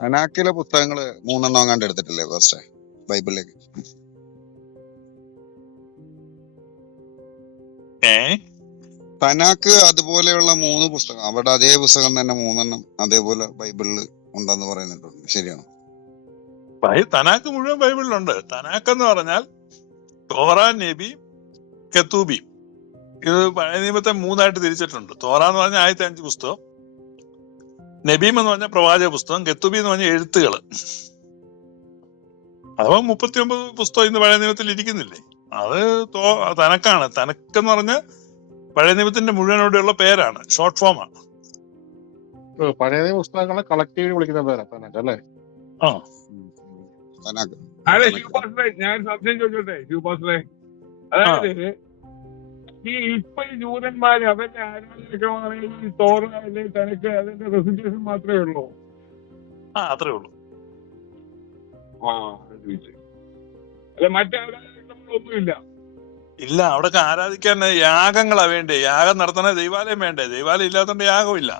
തനാക്കിലെ പുസ്തകങ്ങള് 3 എങ്ങാണ്ട് എടുത്തിട്ടില്ലേ ഫസ്റ്റ് ബൈബിളിലേക്ക്? തനാക്ക് അതുപോലെയുള്ള 3 പുസ്തകം, അവിടെ അതേ പുസ്തകം തന്നെ 3 അതേപോലെ ബൈബിളിൽ ഉണ്ടെന്ന് പറയുന്നുണ്ട്. ശരിയാണോ? തനാക്ക് മുഴുവൻ ബൈബിളിലുണ്ട്. തനാക്ക് എന്ന് പറഞ്ഞാൽ തോറ, നബി, കെത്തൂബി. ഇത് പഴയ നിയമത്തെ 3 തിരിച്ചിട്ടുണ്ട്. തോറ എന്ന് പറഞ്ഞാൽ 1005 പുസ്തകം, നബീം എന്ന് പറഞ്ഞാൽ പ്രവാചക പുസ്തകം, കെത്തൂബി എന്ന് പറഞ്ഞാൽ എഴുത്തുകള്. അഥവാ 39 പുസ്തകം ഇന്ന് പഴയ നിയമത്തിൽ ഇരിക്കുന്നില്ലേ, അത് തനക്കാണ്. തനക്കെന്ന് പറഞ്ഞാൽ പഴയ നിയമത്തിന്റെ മുഴുവനോടെയുള്ള പേരാണ്, ഷോർട്ട് ഫോം ആണ്. പഴയ പുസ്തകങ്ങളെ കളക്റ്റീവ് വിളിക്കുന്ന പേരാ തനാക്ക് അല്ലേ? ആ, തനാക്ക്. അതെ, ശിവപാസ്റ്ററെ ഞാൻ സംശയം ചോദിച്ചോട്ടെ ശിവപാസ്റ്ററെ? അതായത് ഇപ്പൊ ഈ ജൂതന്മാര് അവരുടെ ആരാധനക്രമമാണെങ്കിൽ ഈ തോറ അല്ലെങ്കിൽ തനക്ക് അതിന്റെ റെസിറ്റേഷൻ മാത്രമേ ഉള്ളൂ? അത്രേ ഉള്ളൂ. അല്ല, മറ്റാരാധനക്രമങ്ങളൊന്നുമില്ല? ഇല്ല, അവിടൊക്കെ ആരാധിക്കാൻ യാഗങ്ങളാ വേണ്ടേ. യാഗം നടത്തണ ദൈവാലയം വേണ്ടേ. ദൈവാലയം ഇല്ലാത്തോണ്ട് യാഗമില്ല.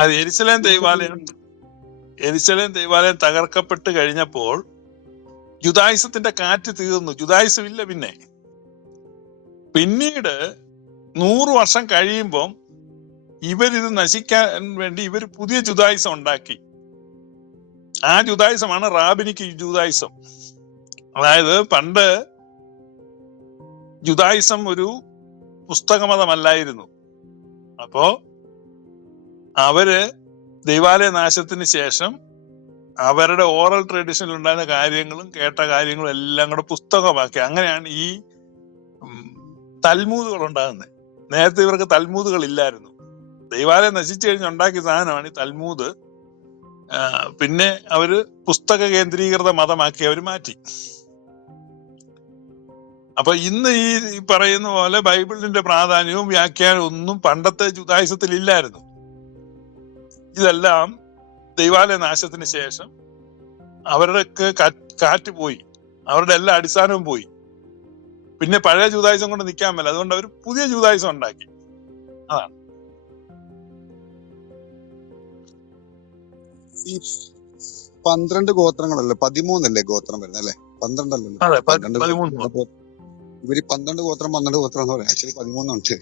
അത് യെരുശലേം ദൈവാലയം തകർക്കപ്പെട്ട് കഴിഞ്ഞപ്പോൾ ജുദായിസത്തിന്റെ കാറ്റ് തീർന്നു. ജുദായിസം ഇല്ല. പിന്നീട് 100 വർഷം കഴിയുമ്പം ഇവരിത് നശിക്കാൻ വേണ്ടി ഇവർ പുതിയ ജുദായിസം ഉണ്ടാക്കി. ആ ജുദായിസമാണ് റാബിനിക് ജുദായിസം. അതായത് പണ്ട് ജുദായിസം ഒരു പുസ്തകമതമല്ലായിരുന്നു. അപ്പോ അവര് ദൈവാലയ നാശത്തിന് ശേഷം അവരുടെ ഓറൽ ട്രഡീഷനിൽ ഉണ്ടായിരുന്ന കാര്യങ്ങളും കേട്ട കാര്യങ്ങളും എല്ലാം കൂടെ പുസ്തകമാക്കി. അങ്ങനെയാണ് ഈ തൽമൂദുകൾ ഉണ്ടാകുന്നത്. നേരത്തെ ഇവർക്ക് തൽമൂദുകൾ ഇല്ലായിരുന്നു. ദൈവാലയം നശിച്ചു കഴിഞ്ഞ് ഉണ്ടാക്കിയ സാധനമാണ് ഈ തൽമൂദ്. പിന്നെ അവര് പുസ്തക കേന്ദ്രീകൃത മതമാക്കി അവർ മാറ്റി. അപ്പൊ ഇന്ന് ഈ പറയുന്ന പോലെ ബൈബിളിന്റെ പ്രാധാന്യവും വ്യാഖ്യാനവും ഒന്നും പണ്ടത്തെ ജുദായിസത്തിൽ ഇല്ലായിരുന്നു. ഇതെല്ലാം ദൈവാലയ നാശത്തിന് ശേഷം അവരുടെ കാറ്റ് പോയി, അവരുടെ എല്ലാ അടിസ്ഥാനവും പോയി. പിന്നെ പഴയ ജൂദായിസം കൊണ്ട് നിൽക്കാൻ മേല. അതുകൊണ്ട് അവർ പുതിയ ജൂദായിസം ഉണ്ടാക്കി. അതാണ് ഈ 12 ഗോത്രങ്ങളല്ലേ, 13 ഗോത്രം വരുന്നത് അല്ലേ? 12 അല്ലല്ലോ. 13. ഇവര് 12 ഗോത്രം എന്ന് പറയാം. ആക്ച്വലി 13 ഉണ്ട്.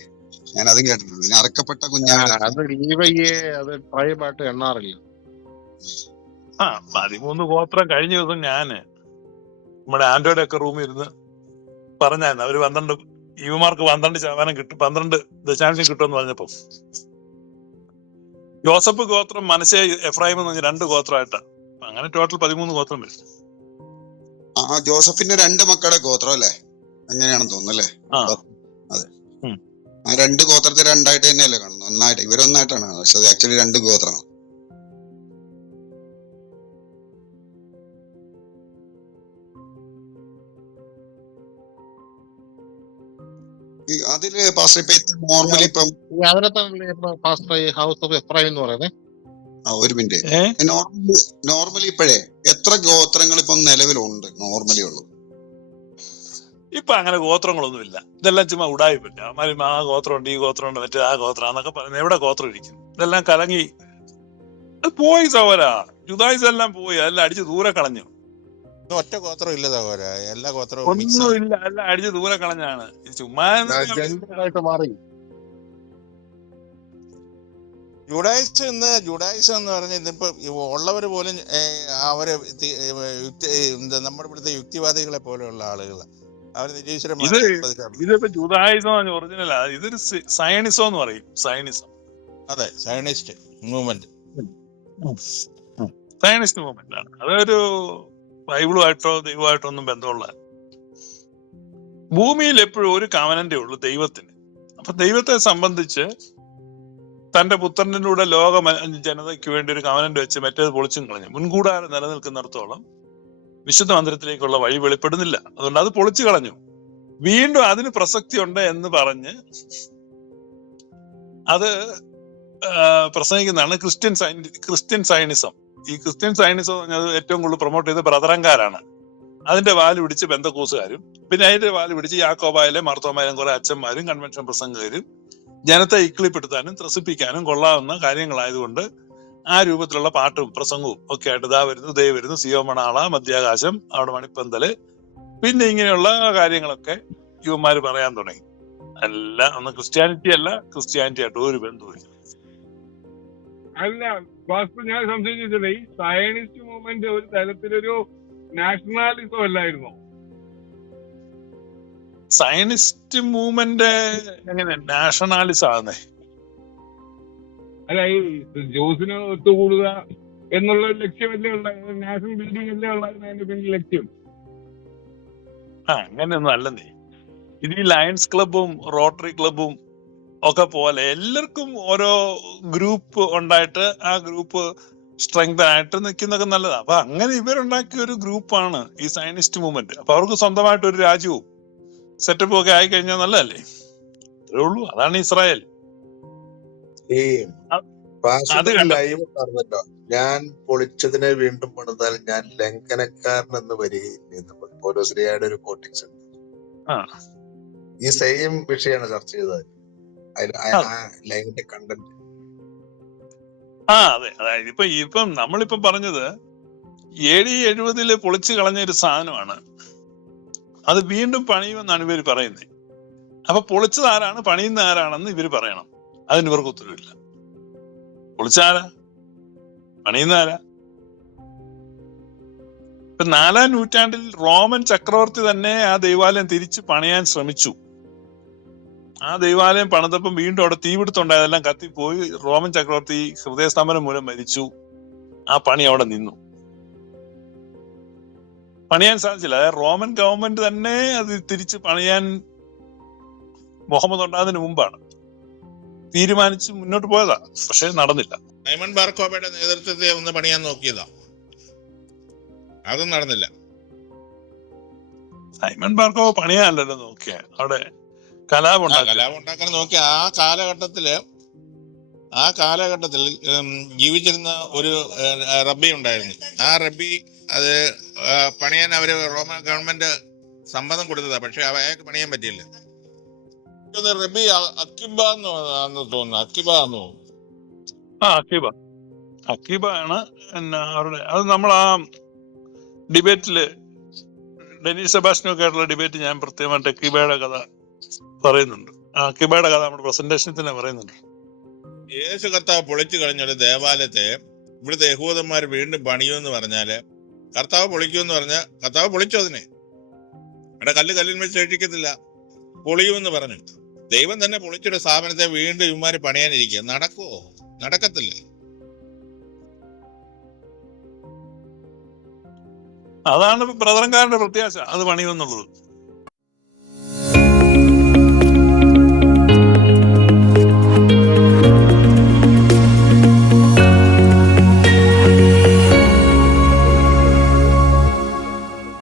ഞാൻ അതും കേട്ടിട്ടുണ്ട്. പിന്നെ അറക്കപ്പെട്ട കുഞ്ഞാട് അത് ലീവയ്യെ അത് ട്രൈബായിട്ട് എണ്ണാറില്ല. 13 ഗോത്രം. കഴിഞ്ഞ ദിവസം ഞാന് നമ്മുടെ ആൻഡ്രോയുടെ ഒക്കെ റൂമിൽ ഇരുന്ന് പറഞ്ഞായിരുന്നു, അവര് 12 യുവമാർക്ക് 12% കിട്ടും, 12 ദശാംശം കിട്ടുമെന്ന് പറഞ്ഞപ്പോ യോസഫ് ഗോത്രം, മനശ്ശെ, എഫ്രൈം എന്ന് പറഞ്ഞ 2 ഗോത്രമായിട്ടാ. അങ്ങനെ ടോട്ടൽ 13 ഗോത്രം വരും. ജോസഫിന്റെ 2 മക്കളുടെ ഗോത്രം അല്ലേ? അങ്ങനെയാണെന്ന് തോന്നുന്നു അല്ലേ? അതെ. ആ 2 ഗോത്രത്തെ 2ആയിട്ട് തന്നെയല്ലേ കാണുന്നു? ഒന്നായിട്ട് ഇവരൊന്നായിട്ടാണ്. പക്ഷെ അത് ആക്ച്വലി 2 ഗോത്രമാണ്. അതില് പാസ്റ്റർ ഇപ്പൊ നോർമലി ഇപ്പം ഹൗസ് ഓഫ് എഫ്രൈം എന്ന് പറയുന്നത്. ഒരു മിനിറ്റ്. നോർമലി ഇപ്പോഴേ എത്ര ഗോത്രങ്ങൾ ഇപ്പം നിലവിലുണ്ട്? നോർമലി ഉള്ളത് ഇപ്പൊ അങ്ങനെ ഗോത്രങ്ങളൊന്നുമില്ല. ഇതെല്ലാം ചുമ്മാ ഉടായിപ്പില്ല. അവന്മാരും ആ ഗോത്രമുണ്ട്, ഈ ഗോത്രമുണ്ട്, മറ്റേ ആ ഗോത്രം എന്നൊക്കെ പറയുന്നത്. എവിടെ ഗോത്രം ഇരിക്കുന്നു? ഇതെല്ലാം കലങ്ങി പോയി സഹോദരാ. ജുദായിസം എല്ലാം പോയി, എല്ലാം അടിച്ച് ദൂരെ കളഞ്ഞു. ഒറ്റ ഗോത്രം ഇല്ല സഹോദര, എല്ലാ ഗോത്രവും ഒന്നുമില്ല, എല്ലാം അടിച്ച് ദൂരെ കളഞ്ഞാണ്. ചുമ്മാ മാറി. ജുഡായിസം എന്ന് പറഞ്ഞാൽ ഇന്നിപ്പോ ഉള്ളവര് പോലും അവര് നമ്മുടെ ഇവിടുത്തെ യുക്തിവാദികളെ പോലെയുള്ള ആളുകൾ അവർ ഇതിപ്പോ ജുദായിസം ഒറിജിനലാ. ഇതൊരു സയനിസം എന്ന് പറയും. സയനിസം. അതെ, സയനിസ്റ്റ് മൂവ്മെന്റ്. സയനിസ്റ്റ് മൂവ്മെന്റ് ആണ്. അതൊരു ബൈബിളുമായിട്ടോ ദൈവമായിട്ടോ ഒന്നും ബന്ധമുള്ള. ഭൂമിയിൽ എപ്പോഴും ഒരു കവനന്റേ ഉള്ളൂ ദൈവത്തിന്. അപ്പൊ ദൈവത്തെ സംബന്ധിച്ച് തന്റെ പുത്രനിലൂടെ ലോക ജനതയ്ക്ക് വേണ്ടി ഒരു കവനന്റ് വെച്ച് മറ്റേത് പൊളിച്ചും കളഞ്ഞു. മുൻകൂടാരം നിലനിൽക്കുന്നിടത്തോളം വിശുദ്ധ മന്ദിരത്തിലേക്കുള്ള വഴി വെളിപ്പെടുന്നില്ല. അതുകൊണ്ട് അത് പൊളിച്ചു കളഞ്ഞു. വീണ്ടും അതിന് പ്രസക്തി ഉണ്ട് എന്ന് പറഞ്ഞ് അത് പ്രസംഗിക്കുന്നതാണ് ക്രിസ്ത്യൻ സയനിസം. ഈ ക്രിസ്ത്യൻ സയനിസം അത് ഏറ്റവും കൂടുതൽ പ്രൊമോട്ട് ചെയ്ത ബ്രദറൻകാരാണ്. അതിന്റെ വാല് പിടിച്ച് ബന്ധക്കോസുകാരും, പിന്നെ അതിന്റെ വാല് പിടിച്ച് യാക്കോബായാലും മാർത്തോമായാലും കുറെ അച്ഛന്മാരും കൺവെൻഷൻ പ്രസംഗകരും ജനത്തെ ഇക്കിളിപ്പെടുത്താനും ത്രസിപ്പിക്കാനും കൊള്ളാവുന്ന കാര്യങ്ങളായതുകൊണ്ട് ആ രൂപത്തിലുള്ള പാട്ടും പ്രസംഗവും ഒക്കെ ആയിട്ട് ദേ വരുന്നു സിയോമണാള, മധ്യാകാശം, അവിടെ മണിപ്പന്തല്, പിന്നെ ഇങ്ങനെയുള്ള കാര്യങ്ങളൊക്കെ യുവന്മാര് പറയാൻ തുടങ്ങി. അല്ല, ഒന്ന് ക്രിസ്ത്യാനിറ്റി അല്ല, ക്രിസ്ത്യാനിറ്റി ആയിട്ട് ഒരു ബന്ധവുമില്ല. അല്ല പാസ്റ്റർ, ഞാൻ സംശയിച്ചിട്ടില്ല, ഈ സയനിസ്റ്റ് മൂവ്മെന്റ് ഒരു തരത്തിലൊരു നാഷണാലിസം അല്ലായിരുന്നോ? സയനിസ്റ്റ് മൂവ്മെന്റ് എങ്ങനെ നാഷണാലിസം ആകുന്നേ? അല്ല, ഈ ജോസിന് ഒത്തുകൂടുക എന്നുള്ള ലക്ഷ്യമല്ലേ ഉള്ള, നാഷണൽ ബിൽഡിംഗ് അല്ലേ ഉള്ളായിരുന്നു അതിന്റെ പിന്നിൽ ലക്ഷ്യം? അങ്ങനെയൊന്നും അല്ലെന്നേ. ഇത് ഈ ലയൺസ് ക്ലബും റോട്ടറി ക്ലബും ഒക്കെ പോലെ എല്ലാവർക്കും ഓരോ ഗ്രൂപ്പ് ഉണ്ടായിട്ട് ആ ഗ്രൂപ്പ് സ്ട്രെങ്ത് ആയിട്ട് നിൽക്കുന്നതൊക്കെ നല്ലതാ. അപ്പൊ അങ്ങനെ ഇവരുണ്ടാക്കിയ ഒരു ഗ്രൂപ്പാണ് ഈ സയനിസ്റ്റ് മൂവ്മെന്റ്. അപ്പൊ അവർക്ക് സ്വന്തമായിട്ട് ഒരു രാജ്യവും സെറ്റപ്പും ഒക്കെ ആയി കഴിഞ്ഞാൽ നല്ലതല്ലേ? അത്രേ ഉള്ളൂ. അതാണ് ഇസ്രായേൽ. ഈ അത് പാസ്റ്റർ കണ്ട ലൈവ് പറഞ്ഞല്ലോ, ഞാൻ പൊളിച്ചതിനെ വീണ്ടും പണിതാൽ ഞാൻ ലംഘനക്കാരനെന്ന് വരികയില്ല. പൗലോസ്ലിഹയുടെ ഒരു കോട്ടിങ്സ് ഉണ്ട്. ആ ഈ സെയിം വിഷയമാണ് ചർച്ച ചെയ്തത്. അതെ. ലൈവിന്റെ കണ്ടന്റ് അതെ. അതായത് ഇപ്പം നമ്മളിപ്പം പറഞ്ഞത് AD 70 പൊളിച്ചു കളഞ്ഞ ഒരു സാധനമാണ്. അത് വീണ്ടും പണിയുമെന്നാണ് ഇവർ പറയുന്നത്. അപ്പൊ പൊളിച്ചത് ആരാണ്, പണിയുന്ന ആരാണെന്ന് ഇവര് പറയണം. അതിന് ഇവർക്ക് ഉത്തരവില്ല. പൊളിച്ചാരാ, പണിയുന്ന ആരാ? ഇപ്പൊ 4-ാം നൂറ്റാണ്ടിൽ റോമൻ ചക്രവർത്തി തന്നെ ആ ദൈവാലയം തിരിച്ച് പണിയാൻ ശ്രമിച്ചു. ആ ദൈവാലയം പണിതപ്പം വീണ്ടും അവിടെ തീപിടുത്തുണ്ടായതെല്ലാം കത്തിപ്പോയി. റോമൻ ചക്രവർത്തി ഹൃദയസ്തംഭനം മൂലം മരിച്ചു. ആ പണി അവിടെ നിന്നു. പണിയാൻ സാധിച്ചില്ല. അതായത് റോമൻ ഗവൺമെന്റ് തന്നെ അത് തിരിച്ച് പണിയാൻ മുഹമ്മദ് ഉണ്ടാകുന്നതിന് മുമ്പാണ് തീരുമാനിച്ച് മുന്നോട്ട് പോയതാ. പക്ഷെ നടന്നില്ല. സൈമൺ ബാർക്കോബയുടെ നേതൃത്വത്തെ ഒന്ന് പണിയാൻ നോക്കിയതാ, അതും നടന്നില്ല. സൈമൺ ബാർക്കോബ പണിയാനല്ലോ നോക്കിയ, അവിടെ കലാപം ഉണ്ടാക്കാൻ നോക്കിയ ആ കാലഘട്ടത്തിൽ ജീവിച്ചിരുന്ന ഒരു റബ്ബി ഉണ്ടായിരുന്നു. ആ റബ്ബി അത് പണിയാൻ അവര് റോമൻ ഗവൺമെന്റ് സമ്മതം കൊടുത്തതാ. പക്ഷെ അയാൾക്ക് പണിയാൻ പറ്റിയില്ല. റബ്ബി അക്കിബ എന്ന് തോന്നുന്നു. അക്കീബ ആണ്. അവരുടെ അത് നമ്മൾ ആ ഡിബേറ്റില് ഡെനീസ് സെബാസ്റ്റ്യനൊക്കെ ആയിട്ടുള്ള ഡിബേറ്റ് ഞാൻ പ്രത്യേകമായിട്ട് അക്കീബയുടെ കഥ പറയുന്നുണ്ട്. അക്കീബയുടെ കഥ നമ്മുടെ പ്രസന്റേഷനിൽ തന്നെ പറയുന്നുണ്ട്. യേശു കർത്താവ് പൊളിച്ചു കളഞ്ഞൊരു ദേവാലയത്തെ ഇവിടുത്തെ യഹൂദന്മാർ വീണ്ടും പണിയുമെന്ന് പറഞ്ഞാല് കർത്താവ് പൊളിക്കുമെന്ന് പറഞ്ഞാൽ കർത്താവ് പൊളിച്ചു. അതിനെ അവിടെ കല്ലിന്മേൽ ശേഷിക്കത്തില്ല, പൊളിയുമെന്ന് പറഞ്ഞു. ദൈവം തന്നെ പൊളിച്ചൊരു സ്ഥാപനത്തെ വീണ്ടും ഇവന്മാര് പണിയാനിരിക്കുക. നടക്കുവോ? നടക്കത്തില്ല. അതാണ് ബ്രദറൻകാരുടെ പ്രത്യാശ, അത് പണിയുമെന്നുള്ളത്.